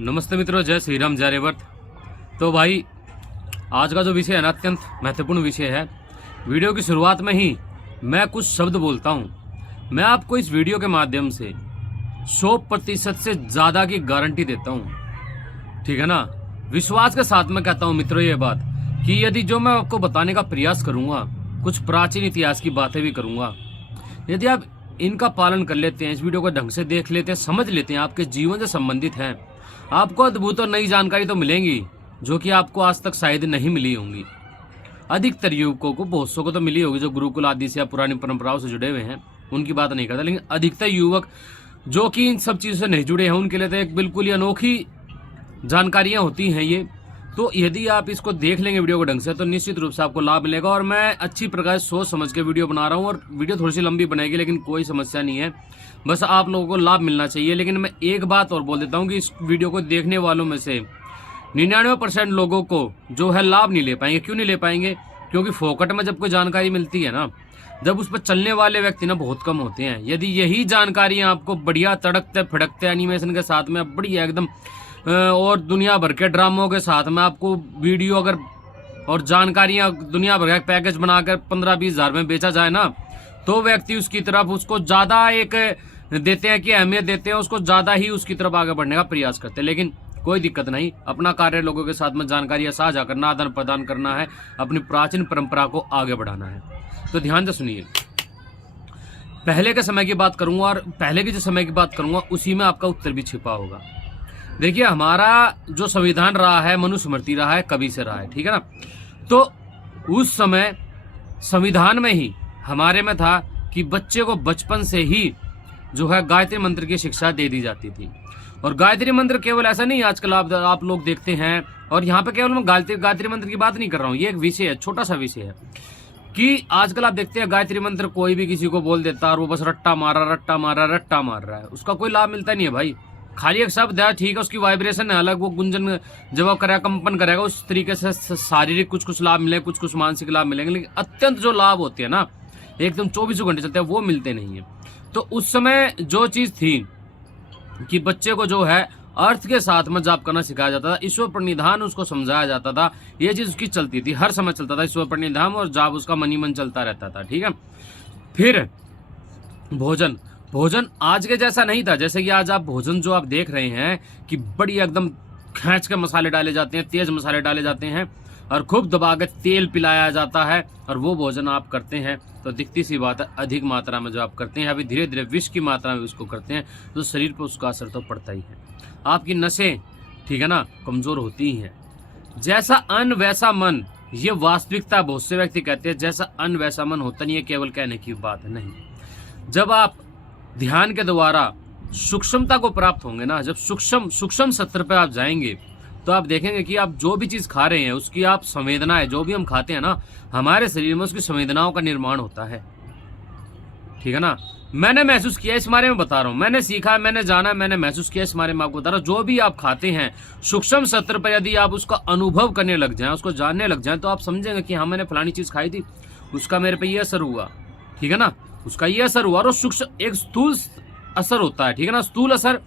नमस्ते मित्रों, जय श्री राम, जय रेवर्त। तो भाई आज का जो विषय है ना, अत्यंत महत्वपूर्ण विषय है। वीडियो की शुरुआत में ही मैं कुछ शब्द बोलता हूँ। मैं आपको इस वीडियो के माध्यम से 100% से ज़्यादा की गारंटी देता हूँ, ठीक है ना। विश्वास के साथ में कहता हूँ मित्रों ये बात कि यदि जो मैं आपको बताने का प्रयास करूँगा, कुछ प्राचीन इतिहास की बातें भी करूँगा, यदि आप इनका पालन कर लेते हैं, इस वीडियो को ढंग से देख लेते हैं, समझ लेते हैं, आपके जीवन से संबंधित हैं, आपको अद्भुत और नई जानकारी तो मिलेंगी जो कि आपको आज तक शायद नहीं मिली होंगी। अधिकतर युवकों को, बहुत सौ को तो मिली होगी जो गुरुकुल आदि से या पुरानी परंपराओं से जुड़े हुए हैं, उनकी बात नहीं करता। लेकिन अधिकतर युवक जो कि इन सब चीज़ों से नहीं जुड़े हैं, उनके लिए तो एक बिल्कुल ही अनोखी जानकारियाँ होती हैं ये। तो यदि आप इसको देख लेंगे वीडियो को ढंग से, तो निश्चित रूप से आपको लाभ मिलेगा। और मैं अच्छी प्रकार सोच समझ के वीडियो बना रहा हूँ, और वीडियो थोड़ी सी लंबी बनेगी लेकिन कोई समस्या नहीं है, बस आप लोगों को लाभ मिलना चाहिए। लेकिन मैं एक बात और बोल देता हूँ कि इस वीडियो को देखने वालों में से 99% लोगों को जो है लाभ नहीं ले पाएंगे। क्यों नहीं ले पाएंगे? क्योंकि फोकट में जब कोई जानकारी मिलती है ना, जब उस पर चलने वाले व्यक्ति ना बहुत कम होते हैं। यदि यही जानकारियाँ आपको बढ़िया तड़कते फड़कते एनिमेशन के साथ में, बढ़िया एकदम और दुनिया भर के ड्रामों के साथ में आपको वीडियो अगर और जानकारियां दुनिया भर का पैकेज बनाकर 15-20 हज़ार में बेचा जाए ना, तो व्यक्ति उसकी तरफ, उसको ज्यादा एक देते हैं कि अहमियत देते हैं, उसको ज्यादा ही उसकी तरफ आगे बढ़ने का प्रयास करते हैं। लेकिन कोई दिक्कत नहीं, अपना कार्य लोगों के साथ में जानकारियां साझा करना, आदान प्रदान करना है, अपनी प्राचीन परंपरा को आगे बढ़ाना है। तो ध्यान से सुनिए, पहले के समय की बात करूंगा और पहले के जो समय की बात करूंगा उसी में आपका उत्तर भी छिपा होगा। देखिए, हमारा जो संविधान रहा है, मनुस्मृति रहा है, कभी से रहा है, ठीक है ना। तो उस समय संविधान में ही हमारे में था कि बच्चे को बचपन से ही जो है गायत्री मंत्र की शिक्षा दे दी जाती थी। और गायत्री मंत्र केवल ऐसा नहीं, आजकल आप लोग देखते हैं, और यहाँ पे केवल मैं गायत्री मंत्र की बात नहीं कर रहा हूँ, ये एक विषय है, छोटा सा विषय है कि आजकल आप देखते हैं गायत्री मंत्र कोई भी किसी को बोल देता है और वो बस रट्टा मार रहा है, उसका कोई लाभ मिलता नहीं है भाई। खाली एक शब्द है, ठीक है, उसकी वाइब्रेशन है अलग, वो गुंजन जब वो करेगा, कंपन करेगा, उस तरीके से शारीरिक कुछ लाभ मिले, कुछ मानसिक लाभ मिलेंगे, लेकिन अत्यंत जो लाभ होते हैं ना, एकदम 24 घंटे चलते हैं, वो मिलते नहीं है। तो उस समय जो चीज थी कि बच्चे को जो है अर्थ के साथ में जाप करना सिखाया जाता था, ईश्वर प्रणिधान उसको समझाया जाता था, ये चीज उसकी चलती थी, हर समय चलता था ईश्वर प्रणिधान, और जाप उसका मनी मन चलता रहता था, ठीक है। फिर भोजन आज के जैसा नहीं था। जैसे कि आज आप भोजन जो आप देख रहे हैं कि बड़ी एकदम खींच के मसाले डाले जाते हैं, तेज मसाले डाले जाते हैं और खूब दबा के तेल पिलाया जाता है, और वो भोजन आप करते हैं तो दिखती सी बात है, अधिक मात्रा में जो आप करते हैं, अभी धीरे धीरे विष की मात्रा में उसको करते हैं, तो शरीर पर उसका असर तो पड़ता ही है। आपकी नसें, ठीक है ना, कमजोर होती ही हैं। जैसा अन्न वैसा मन, ये वास्तविकता। बहुत से व्यक्ति कहते हैं जैसा अन्न वैसा मन होता नहीं है, केवल कहने की बात है, नहीं। जब आप ध्यान के द्वारा सूक्ष्मता को प्राप्त होंगे ना, जब सूक्ष्म सत्र पे आप जाएंगे, तो आप देखेंगे कि आप जो भी चीज खा रहे हैं उसकी आप संवेदनाएं, जो भी हम खाते हैं ना, हमारे शरीर में उसकी संवेदनाओं का निर्माण होता है, ठीक है ना। मैंने महसूस किया, इस बारे में बता रहा हूं, मैंने सीखा, मैंने जाना, मैंने महसूस किया, इस बारे में आपको बता रहा हूं। जो भी आप खाते हैं सूक्ष्म सत्र पर यदि आप उसका अनुभव करने लग जाएं, उसको जानने लग जाएं, तो आप समझेंगे कि हाँ, मैंने फलानी चीज खाई थी, उसका मेरे पे ये असर हुआ, ठीक है ना, उसका ये असर हुआ। और सूक्ष्म एक स्थूल असर होता है, ठीक है ना। स्थूल असर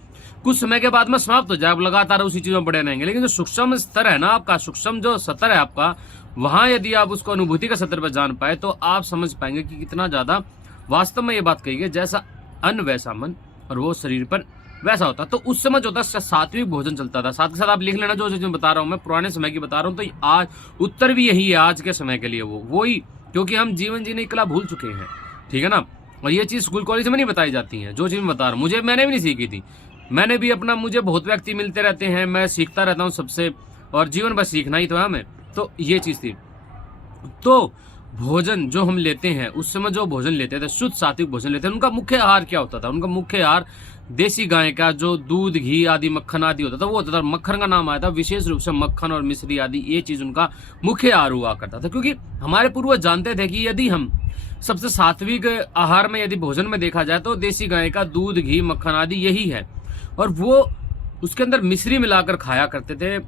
कुछ समय के बाद में समाप्त हो जाए, आप लगातार उसी चीज में बड़े रहेंगे। लेकिन जो सूक्ष्म स्तर है ना आपका, सूक्ष्म जो सतर है आपका, वहां यदि आप उसको अनुभूति के सतर पर जान पाए, तो आप समझ पाएंगे कि कितना ज्यादा वास्तव में ये बात कही गई, जैसा अन्न वैसा मन, और वो शरीर पर वैसा होता। तो उस समय जो होता है सात्विक भोजन चलता था। साथ के साथ आप लिख लेना, जो चीज बता रहा हूँ मैं पुराने समय की बता रहा हूँ, तो आज उत्तर भी यही है आज के समय के लिए, वो ही, क्योंकि हम जीवन जीने की कला भूल चुके हैं, ठीक है ना। और ये चीज स्कूल कॉलेज में नहीं बताई जाती है, जो चीज मैं बता रहा हूँ, मैंने भी नहीं सीखी थी। मैंने भी अपना, मुझे बहुत व्यक्ति मिलते रहते हैं, मैं सीखता रहता हूँ सबसे, और जीवन बस सीखना ही तो है हमें। तो ये चीज थी। तो भोजन जो हम लेते हैं, उस समय जो भोजन लेते थे, शुद्ध सात्विक भोजन लेते थे, उनका मुख्य आहार क्या होता था? उनका मुख्य आहार देसी गाय का जो दूध, घी आदि, मक्खन आदि होता था, वो होता था। मक्खन का नाम आया था विशेष रूप से, मक्खन और मिश्री आदि, ये चीज उनका मुख्य आहार हुआ करता था। क्योंकि हमारे पूर्वज जानते थे कि यदि हम सबसे सात्विक आहार में, यदि भोजन में देखा जाए, तो देसी गाय का दूध, घी, मक्खन आदि यही है। और वो उसके अंदर मिश्री मिलाकर खाया करते थे,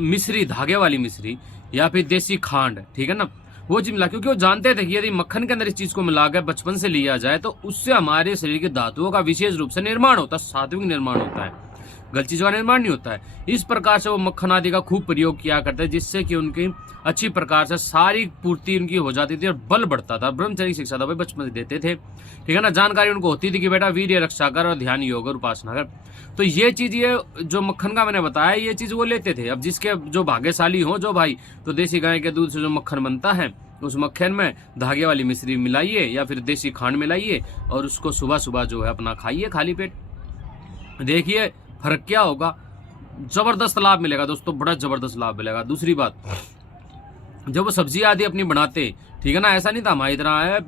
मिश्री, धागे वाली मिश्री, या फिर देसी खांड, ठीक है ना, वो चीज मिला, क्योंकि वो जानते थे कि यदि मक्खन के अंदर इस चीज को मिलाकर बचपन से लिया जाए, तो उससे हमारे शरीर के धातुओं का विशेष रूप से निर्माण होता है, सात्विक निर्माण होता है। गलत चीजों का निर्माण नहीं होता है। इस प्रकार से वो मक्खन आदि का खूब प्रयोग किया करते हैं, जिससे कि उनकी अच्छी प्रकार से सारी पूर्ति उनकी हो जाती थी और बल बढ़ता था। ब्रह्मचर्य शिक्षा तो भाई बचपन से देते थे, ठीक है ना। जानकारी उनको होती थी कि बेटा वीर्य रक्षा कर और ध्यान योग और उपासना कर। तो ये चीज, ये जो मक्खन का मैंने बताया, ये चीज वो लेते थे। अब जिसके जो भाग्यशाली हो जो भाई, तो देसी गाय के दूध से जो मक्खन बनता है, उस मक्खन में धागे वाली मिश्री मिलाइए या फिर देसी खांड मिलाइए और उसको सुबह सुबह जो है अपना खाइए खाली पेट। देखिए फर्क क्या होगा, जबरदस्त लाभ मिलेगा दोस्तों, बड़ा जबरदस्त लाभ मिलेगा। दूसरी बात, जब वो सब्जी आदि अपनी बनाते, ठीक है ना, ऐसा नहीं था हमारी तरह है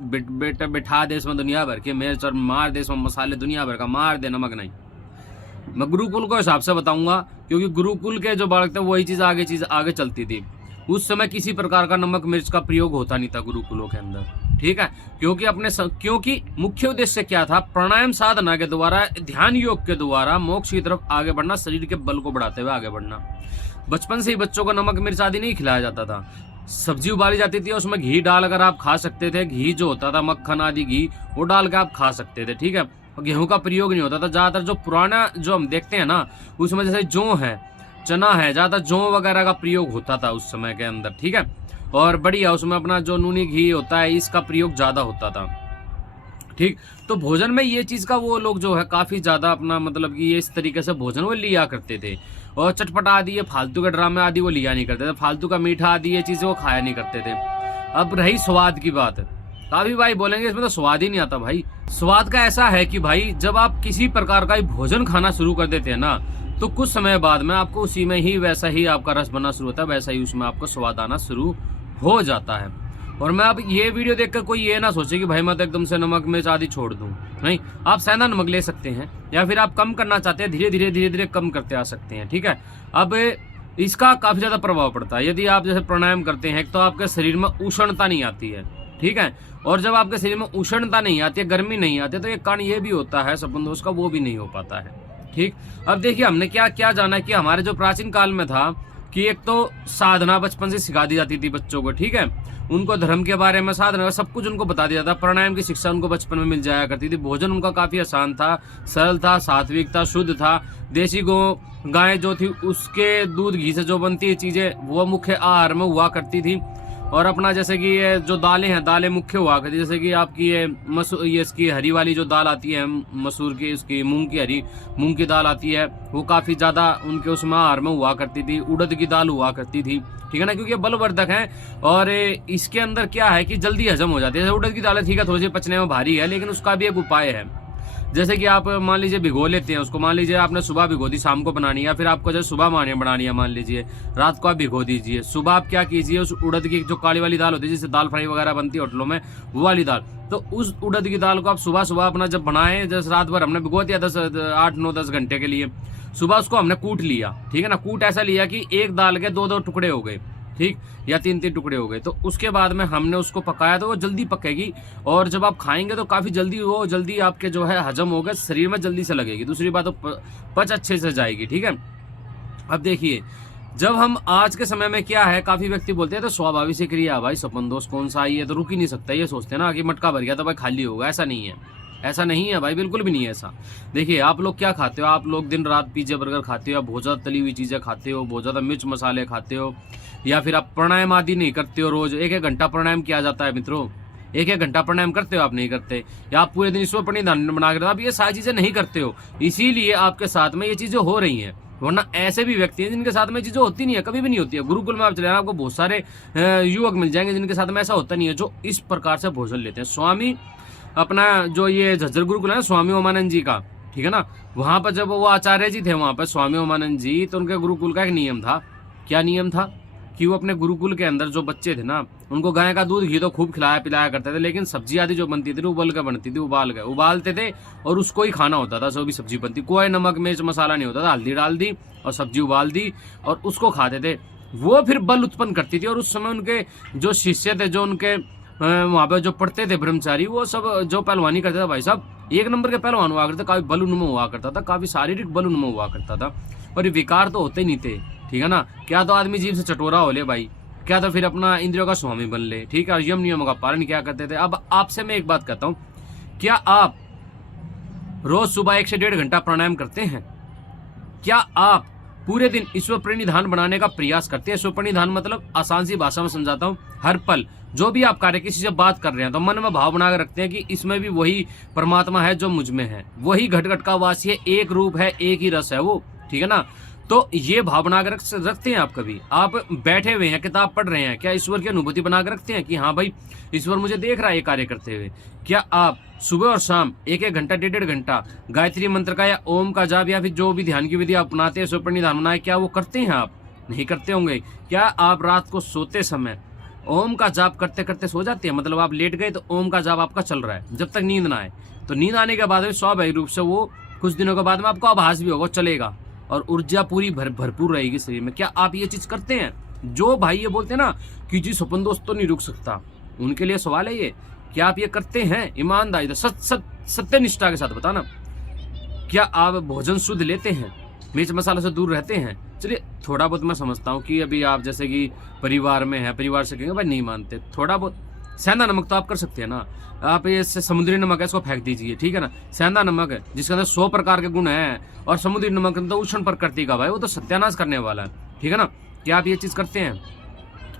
बैठा देश में दुनिया भर के मिर्च और मार देश में मसाले दुनिया भर का मार दे नमक नहीं। मैं गुरुकुल को हिसाब से बताऊंगा, क्योंकि गुरुकुल के जो बालक थे वही चीज आगे चलती थी। उस समय किसी प्रकार का नमक मिर्च का प्रयोग होता नहीं था गुरुकुलों के अंदर, ठीक है। क्योंकि मुख्य उद्देश्य क्या था, प्राणायाम साधना के द्वारा, ध्यान योग के द्वारा मोक्ष की तरफ आगे बढ़ना, शरीर के बल को बढ़ाते हुए आगे बढ़ना। बचपन से ही बच्चों को नमक मिर्च आदि नहीं खिलाया जाता था। सब्जी उबाली जाती थी, उसमें घी डालकर आप खा सकते थे। घी जो होता था, मक्खन आदि घी, वो डाल के आप खा सकते थे, ठीक है। गेहूं का प्रयोग नहीं होता था ज्यादातर। जो पुराना जो हम देखते हैं ना, उसमें जैसे जौ है, चना है, ज्यादा जौ वगैरह का प्रयोग होता था उस समय के अंदर, ठीक है। और बढ़िया उसमें अपना जो नूनी घी होता है, इसका प्रयोग ज्यादा होता था, ठीक। तो भोजन में ये चीज का वो लोग जो है काफी ज्यादा अपना मतलब कि ये इस तरीके से भोजन वो लिया करते थे। और चटपटा आदि, ये फालतू के ड्रामे आदि वो लिया नहीं करते थे, फालतू का मीठा आदि ये चीजें वो खाया नहीं करते थे। अब रही स्वाद की बात, काफी भाई बोलेंगे इसमें तो स्वाद ही नहीं आता। भाई स्वाद का ऐसा है कि भाई जब आप किसी प्रकार का भोजन खाना शुरू कर देते हैं ना, तो कुछ समय बाद में आपको उसी में ही वैसा ही आपका रस बनना शुरू होता है, वैसा ही उसमें आपको स्वाद आना शुरू हो जाता है। और मैं अब ये वीडियो देखकर कोई ये ना सोचे कि भाई मैं तो एकदम से नमक मिर्च आदि छोड़ दूं, नहीं। आप सेंधा नमक ले सकते हैं, या फिर आप कम करना चाहते हैं, धीरे धीरे कम करते आ सकते हैं, ठीक है। अब इसका काफी ज्यादा प्रभाव पड़ता है। यदि आप जैसे प्राणायाम करते हैं तो आपके शरीर में उष्णता नहीं आती है, ठीक है। और जब आपके शरीर में उष्णता नहीं आती है, गर्मी नहीं आती, तो एक कारण ये भी होता है सपन दोस्त का, वो भी नहीं हो पाता है, ठीक। अब देखिए हमने क्या क्या जाना है कि हमारे जो प्राचीन काल में था कि एक तो साधना बचपन से सिखा दी जाती थी बच्चों को, ठीक है। उनको धर्म के बारे में, साधना सब कुछ उनको बता दिया था। प्राणायाम की शिक्षा उनको बचपन में मिल जाया करती थी। भोजन उनका काफी आसान था, सरल था, सात्विक था, शुद्ध था। देसी गाय जो थी उसके दूध घी से जो बनती है चीजें, वो मुख्य आहार में हुआ करती थी। और अपना जैसे कि ये जो दालें हैं, दालें मुख्य हुआ करती, जैसे कि आपकी ये इसकी हरी वाली जो दाल आती है मसूर की, उसकी मूंग की दाल आती है, वो काफी ज्यादा उनके उसमें आहार में हुआ करती थी। उड़द की दाल हुआ करती थी, ठीक है ना, क्योंकि ये बलवर्धक है और इसके अंदर क्या है कि जल्दी हजम हो जाती है। उड़द की दाल ठीक है, थोड़ी सी पचने में भारी है, लेकिन उसका भी एक उपाय है। जैसे कि आप मान लीजिए भिगो लेते हैं उसको, मान लीजिए आपने सुबह भिगो दी, शाम को बनानी है, या फिर आपको जैसे सुबह बनानी है मान लीजिए, रात को आप भिगो दीजिए। सुबह आप क्या कीजिए, उस उड़द की जो काली वाली दाल होती है, जिससे दाल फ्राई वगैरह बनती है होटलों में, वो वाली दाल, तो उस उड़द की दाल को आप सुबह सुबह अपना जब बनाए, जैसे रात भर हमने भिगो दिया 8, 9, 10 घंटे के लिए, सुबह उसको हमने कूट लिया, ठीक है ना। कूट ऐसा लिया कि एक दाल के 2-2 टुकड़े हो गए, ठीक, या 3-3 टुकड़े हो गए। तो उसके बाद में हमने उसको पकाया, तो वो जल्दी पकेगी और जब आप खाएंगे तो काफी जल्दी आपके जो है हजम होगा, शरीर में जल्दी से लगेगी। दूसरी बात तो पच अच्छे से जाएगी, ठीक है। अब देखिए जब हम आज के समय में क्या है, काफी व्यक्ति बोलते हैं तो स्वाभाविक से क्रिया भाई सपन दोस्त कौन सा आई है तो रुक ही नहीं सकता, ये सोचते हैं ना कि मटका भर गया तो भाई खाली होगा। ऐसा नहीं है, ऐसा नहीं है भाई, बिल्कुल भी नहीं है ऐसा। देखिए आप लोग क्या खाते हो, आप लोग दिन रात पिज्जा बर्गर खाते हो, बहुत ज्यादा तली हुई चीजें खाते हो, बहुत ज्यादा मिर्च मसाले खाते हो, या फिर आप प्राणायाम आदि नहीं करते हो। रोज 1-1 घंटा प्राणायाम किया जाता है मित्रों, 1-1 घंटा प्राणायाम करते हो आप, नहीं करते, या आप पूरे दिन ईश्वर प्रणिधान बना कर, आप ये सारी चीजें नहीं करते हो, इसीलिए आपके साथ में ये चीजें हो रही हैं। वरना ऐसे भी व्यक्ति हैं जिनके साथ में चीजें होती नहीं है, कभी भी नहीं होती है। गुरुकुल में आप चले आपको बहुत सारे युवक मिल जाएंगे जिनके साथ में ऐसा होता नहीं है, जो इस प्रकार से भोजन लेते हैं। स्वामी अपना जो ये झज्जर गुरुकुल है स्वामी ओमानंद जी का, ठीक है ना, वहां पर जब वो आचार्य जी थे वहां पर स्वामी ओमानंद जी, तो उनके गुरुकुल का एक नियम था। क्या नियम था कि वो अपने गुरुकुल के अंदर जो बच्चे थे ना, उनको गाय का दूध घी तो खूब खिलाया पिलाया करते थे, लेकिन सब्जी आदि जो बनती थी उबल के बनती थी, उबालते थे और उसको ही खाना होता था। जो भी सब्जी बनती, कोई नमक मिर्च मसाला नहीं होता था, हल्दी डाल दी और सब्जी उबाल दी और उसको खाते थे। वो फिर बल उत्पन्न करती थी। और उस समय उनके जो शिष्य थे, जो उनके वहां पे जो पढ़ते थे ब्रह्मचारी, वो सब जो पहलवानी करते थे भाई साहब, 1 नंबर के पहलवान हुआ करते, काफी बल उन्नम हुआ करता था, काफी शारीरिक बल उन्नम हुआ करता था। और ये विकार तो होते ही नहीं थे, ठीक है ना। क्या तो आदमी जीव से चटोरा हो ले भाई, क्या तो फिर अपना इंद्रियों का स्वामी बन ले, ठीक है। और यम नियमों का पालन क्या करते थे। अब आपसे मैं एक बात कहता हूं, क्या आप रोज सुबह 1 से 1.5 घंटा प्राणायाम करते हैं? क्या आप पूरे दिन ईश्वर प्रणिधान बनाने का प्रयास करते हैं? ईश्वर प्रणिधान मतलब आसान सी भाषा में समझाता हूँ, हर पल जो भी आप कार्य किसी से बात कर रहे हैं तो मन में भाव बनाकर रखते हैं कि इसमें भी वही परमात्मा है जो मुझ में है, वही घट घट का वासी है, एक रूप है, एक ही रस है वो, ठीक है ना। तो ये भाव बनाकर रखते हैं आप? कभी आप बैठे हुए हैं किताब पढ़ रहे हैं, क्या ईश्वर की अनुभूति बनाकर रखते हैं कि हाँ भाई ईश्वर मुझे देख रहा है ये कार्य करते हुए? क्या आप सुबह और शाम एक एक घंटा, डेढ़ घंटा गायत्री मंत्र का या ओम का जाप या फिर जो भी ध्यान की विधि आप अपनाते हैं, ईश्वर प्रणिधान बनाए, क्या वो करते हैं आप? नहीं करते होंगे। क्या आप रात को सोते समय ओम का जाप करते करते सो जाते हैं? मतलब आप लेट गए तो ओम का जाप आपका चल रहा है जब तक नींद ना आए, तो नींद आने के बाद में स्वाभाविक रूप से वो कुछ दिनों के बाद में आपको आभास भी होगा, चलेगा और ऊर्जा पूरी भरपूर रहेगी शरीर में। क्या आप ये चीज करते हैं? जो भाई ये बोलते हैं ना कि जी सपन दोस्त तो नहीं रुक सकता, उनके लिए सवाल है ये, क्या आप ये करते हैं? ईमानदारी से सत्य निष्ठा के साथ बताना। क्या आप भोजन शुद्ध लेते हैं? मिर्च मसाला से दूर रहते हैं? चलिए थोड़ा बहुत मैं समझता हूँ कि अभी आप जैसे कि परिवार में है, परिवार से कहेंगे भाई नहीं मानते, थोड़ा बहुत सेंधा नमक तो आप कर सकते हैं ना। आप ये समुद्री नमक है इसको फेंक दीजिए, ठीक है ना। सेंधा नमक है जिसके अंदर 100 प्रकार के गुण हैं, और समुद्री नमक तो उष्ण प्रकृति का भाई, वो तो सत्यानाश करने वाला है, ठीक है ना। क्या आप ये चीज करते हैं?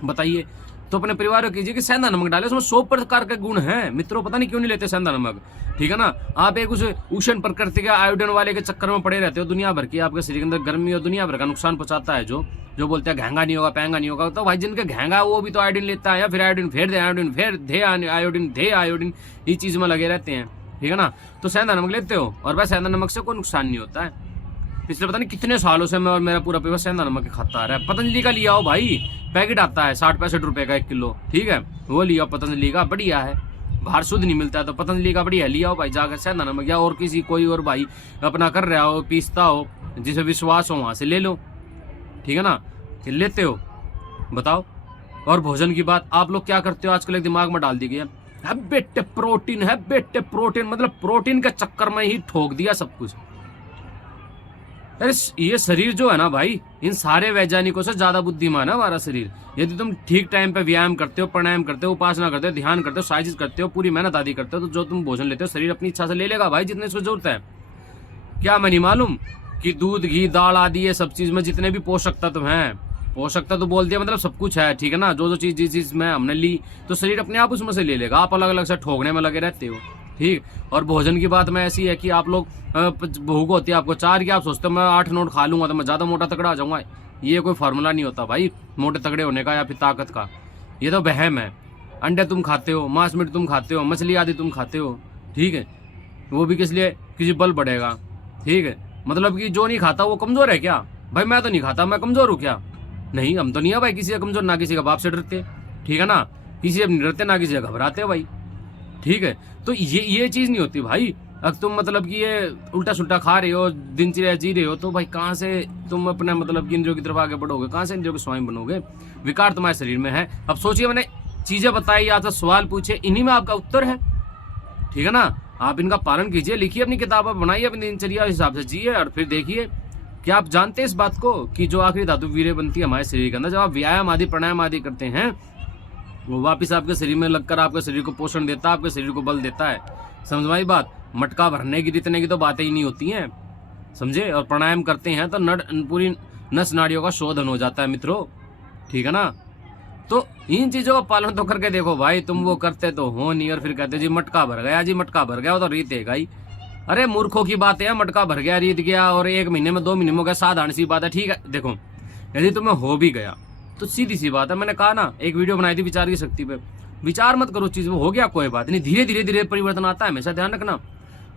बताइए। तो अपने परिवार को कीजिए कि सेंधा नमक डाले, उसमें 100 प्रकार के गुण हैं। मित्रों पता नहीं क्यों नहीं लेते सेंधा नमक, ठीक है ना। आप एक उस उष्ण प्रकृति के आयोडीन वाले के चक्कर में पड़े रहते हो, दुनिया भर की आपके शरीर के अंदर गर्मी और दुनिया भर का नुकसान पहुंचाता है। जो बोलते हैं घेंगा नहीं होगा, पेंगा नहीं होगा, तो भाई जिनके घेंगा वो भी तो आयोडीन लेता है, या फिर आयोडीन फेर दे आयोडीन, फेर दे आयोडीन, दे आयोडीन, ये चीज में लगे रहते हैं, ठीक है ना। तो सेंधा नमक लेते हो, और भाई सेंधा नमक से कोई नुकसान नहीं होता है। पिछले पता नहीं कितने सालों से मैं और मेरा पूरा परिवार सेंधा नमक खाता आ रहा है। पतंजलि का लिया हो भाई, पैकेट आता है 60-65 रुपए का 1 किलो, ठीक है, वो लिया पतंजलि का, बढ़िया है। बाहर शुद्ध नहीं मिलता है तो पतंजलि का बढ़िया लिया हो भाई जाकर सेंधा नमक, या और किसी कोई और भाई अपना कर रहा हो, पीसता हो, जिसे विश्वास हो वहां से ले लो, ठीक है ना। लेते हो? बताओ। और भोजन की बात आप लोग क्या करते हो आजकल? एक दिमाग में डाल दी गया है बेटे प्रोटीन, है बेटे प्रोटीन, मतलब प्रोटीन के चक्कर में ही ठोक दिया सब कुछ। अरे ये शरीर जो है ना भाई, इन सारे वैज्ञानिकों से ज्यादा बुद्धिमान है हमारा शरीर। यदि तुम ठीक टाइम पे व्यायाम करते हो, प्राणायाम करते हो, उपासना करते हो, ध्यान करते हो, साजिश करते हो, पूरी मेहनत आदि करते हो, तो जो तुम भोजन लेते हो शरीर अपनी इच्छा से ले लेगा भाई, जितने इसको जरूरत है। क्या मैं नहीं मालूम कि दूध, घी, दाल आदि ये सब चीज में जितने भी पोषक तत्व हैं, पोषक तत्व बोल दिया मतलब सब कुछ है, ठीक है ना। जो चीज जिस चीज में हमने ली तो शरीर अपने आप उसमें से ले लेगा। आप अलग अलग से ठोकने में लगे रहते हो, ठीक। और भोजन की बात में ऐसी है कि आप लोग भूख होती है आपको 4 की, आप सोचते हो मैं 8 नोट खा लूंगा तो मैं ज्यादा मोटा तगड़ा आ जाऊंगा। ये कोई फार्मूला नहीं होता भाई मोटे तगड़े होने का या फिर ताकत का, ये तो वहम है। अंडे तुम खाते हो, मांस मीट तुम खाते हो, मछली आदि तुम खाते हो, ठीक है, वो भी किस लिए? किसी बल बढ़ेगा, ठीक है। मतलब कि जो नहीं खाता वो कमजोर है क्या? भाई मैं तो नहीं खाता, मैं कमजोर हूँ क्या? नहीं, हम तो नहीं है भाई किसी का कमजोर, ना किसी का बाप से डरते, ठीक है ना, किसी से नहीं डरते, ना किसी से घबराते भाई, ठीक है। तो ये चीज नहीं होती भाई। अब तुम मतलब कि ये उल्टा सुल्टा खा रहे हो, दिनचर्या जी रहे हो, तो भाई कहाँ से तुम अपने मतलब कि इंद्रियों की तरफ आगे बढ़ोगे? कहाँ से इंद्रियों के स्वामी बनोगे? विकार तुम्हारे शरीर में है। अब सोचिए, मैंने चीजें बताई, आपसे सवाल पूछे, इन्हीं में आपका उत्तर है, ठीक है ना। आप इनका पालन कीजिए, लिखिए अपनी किताब, बनाइए अपनी दिनचर्या हिसाब से जिए, और फिर देखिए। क्या आप जानते हैं इस बात को कि जो आखिरी धातु वीर्य बनती है हमारे शरीर के अंदर, जब आप व्यायाम आदि प्राणायाम आदि करते हैं, वो वापिस आपके शरीर में लगकर आपके शरीर को पोषण देता है, आपके शरीर को बल देता है। समझ में आई बात? मटका भरने की जितने की तो बातें ही नहीं होती हैं, समझे। और प्राणायाम करते हैं तो पूरी नस नाड़ियों का शोधन हो जाता है मित्रों, ठीक है ना। तो इन चीजों का पालन तो करके देखो भाई। तुम वो करते तो हो नहीं, और फिर कहते जी मटका भर गया, जी मटका भर गया, वो तो रीतेगा ही। अरे मूर्खों की बात है, मटका भर गया, रीत गया, और 1 महीने में 2 महीने में हो गया, साधारण सी बात है, ठीक है। देखो यदि तुम्हें हो भी गया तो सीधी सी बात है, मैंने कहा ना, एक वीडियो बनाई थी विचार की शक्ति पे, विचार मत करो चीज, वो हो गया कोई बात नहीं, धीरे धीरे परिवर्तन आता है, हमेशा ध्यान रखना।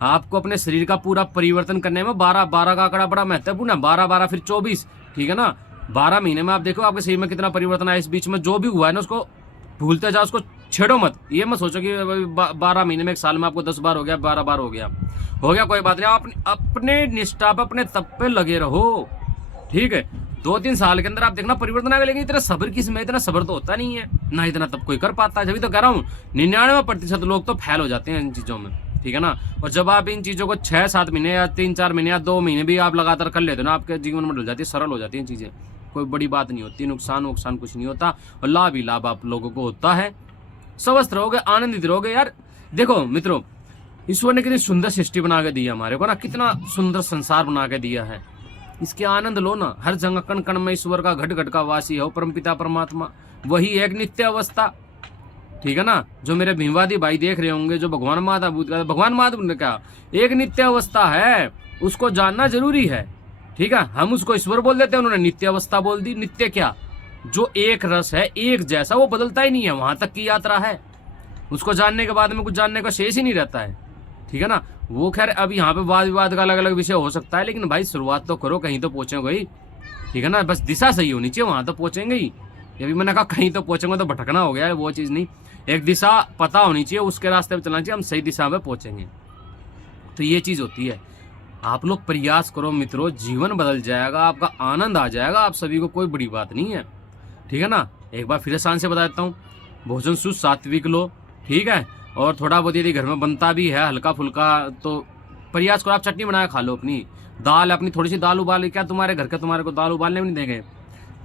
आपको अपने शरीर का पूरा परिवर्तन करने में 12 का आंकड़ा बड़ा महत्वपूर्ण है। 12 फिर 24, ठीक है ना। 12 महीने में आप देखो आपके शरीर में कितना परिवर्तन आया। इस बीच में जो भी हुआ है ना उसको भूलते जाओ, उसको छेड़ो मत। ये मत सोचो कि 12 महीने में 1 साल में आपको 10 बार हो गया, 12 बार हो गया कोई बात नहीं। आप अपने निष्ठा पे, अपने तप पे लगे रहो, ठीक है। 2-3 साल के अंदर आप देखना परिवर्तन आ गया। लेकिन इतना सब्र किसमें? इतना सब्र तो होता नहीं है ना, इतना तब कोई कर पाता है। जब तो कह रहा हूँ 99% लोग तो फेल हो जाते हैं इन चीजों में, ठीक है ना। और जब आप इन चीजों को 6-7 महीने या 3-4 महीने या 2 महीने भी आप लगातार कर लेते हो ना, आपके जीवन में डल जाती है, सरल हो जाती है चीजें। कोई बड़ी बात नहीं होती, नुकसान कुछ नहीं होता, और लाभ ही लाभ आप लोगों को होता है। स्वस्थ रहोगे, आनंदित रहोगे। यार देखो मित्रों, ईश्वर ने कितनी सुंदर सृष्टि बना के दी है हमारे को ना, कितना सुंदर संसार बना के दिया है। इसके आनंद लो ना। हर जगह कण कण में ईश्वर का घट घट का वासी हो परमपिता परमात्मा, वही एक नित्य अवस्था। ठीक है ना। जो मेरे भीमवादी भाई देख रहे होंगे, जो भगवान महाभूत का, भगवान महाभूत ने क्या, एक नित्य अवस्था है, उसको जानना जरूरी है। ठीक है। हम उसको ईश्वर बोल देते हैं, उन्होंने नित्य अवस्था बोल दी। नित्य क्या, जो एक रस है, एक जैसा, वो बदलता ही नहीं है, वहां तक की यात्रा है। उसको जानने के बाद में कुछ जानने का शेष ही नहीं रहता है। ठीक है ना। वो खैर अब यहाँ पे वाद विवाद का अलग अलग विषय हो सकता है, लेकिन भाई शुरुआत तो करो, कहीं तो पहुंचोगे ही। ठीक है ना। बस दिशा सही होनी चाहिए, वहां तो पहुंचेंगे ही। ये भी मैंने कहा कहीं तो पहुंचेंगे, तो भटकना हो गया, वो चीज नहीं। एक दिशा पता होनी चाहिए, उसके रास्ते पे चलना चाहिए, हम सही दिशा में पहुंचेंगे। तो ये चीज होती है। आप लोग प्रयास करो मित्रों, जीवन बदल जाएगा, आपका आनंद आ जाएगा। आप सभी को कोई बड़ी बात नहीं है। ठीक है ना। एक बार फिर शान से बता देता हूँ, भोजन शुद्ध सात्विक लो। ठीक है। और थोड़ा बहुत यदि घर में बनता भी है हल्का फुल्का, तो प्रयास करो, आप चटनी बनाए खा लो। अपनी दाल, अपनी थोड़ी सी दाल उबाल, क्या तुम्हारे घर के तुम्हारे को दाल उबालने में नहीं देंगे,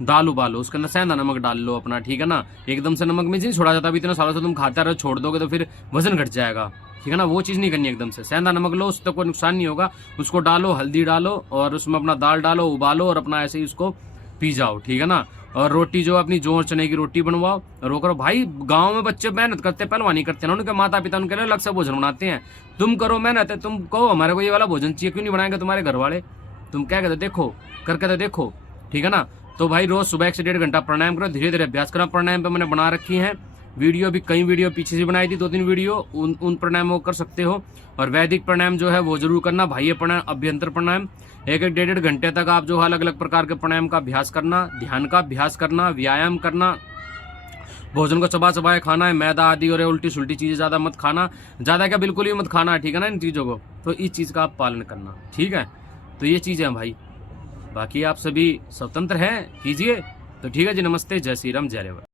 दाल उबालो, उसके अंदर सेंधा नमक डाल लो अपना। ठीक है ना। एकदम से नमक में नहीं छोड़ा जाता, अभी इतना सालों से तुम खाते रहो, छोड़ दोगे तो फिर वजन घट जाएगा। ठीक है ना। वो चीज़ नहीं करनी एकदम से। सेंधा नमक लो, उससे कोई नुकसान नहीं होगा। उसको डालो, हल्दी डालो और उसमें अपना दाल डालो, उबालो और अपना ऐसे ही उसको पी जाओ। ठीक है ना। और रोटी जो अपनी जोर चने की रोटी बनवाओ और वो करो। भाई गांव में बच्चे मेहनत करते, पहलवानी करते हैं, उनके माता पिता उनके लिए अलग से भोजन बनाते हैं। तुम करो मेहनत है, तुम कहो हमारे को ये वाला भोजन चाहिए, क्यों नहीं बनाएंगे तुम्हारे घर वाले? तुम क्या कहते, देखो करके तो देखो। ठीक है ना। तो भाई रोज सुबह 1 से 1.5 घंटा प्राणायाम करो, धीरे धीरे अभ्यास करो। प्राणायाम पे मैंने बना रखी है वीडियो, भी कई वीडियो पीछे से बनाई थी, 2-3 वीडियो, उन प्राणायामों को कर सकते हो। और वैदिक प्राणायाम जो है वो जरूर करना, बाह्य प्राणायाम, अभ्यंतर प्राणायाम। 1-1 घंटे तक आप जो अलग अलग प्रकार के प्राणायाम का अभ्यास करना, ध्यान का अभ्यास करना, व्यायाम करना। भोजन को चबा चबाए खाना है, मैदा आदि और उल्टी सुल्टी चीजें ज्यादा मत खाना, ज्यादा क्या बिल्कुल ही मत खाना। ठीक है ना। इन चीजों को तो इस चीज का आप पालन करना। ठीक है। तो ये चीजें हैं भाई, बाकी आप सभी स्वतंत्र हैं, कीजिए। तो ठीक है जी, नमस्ते, जय श्री राम, जय रेवा।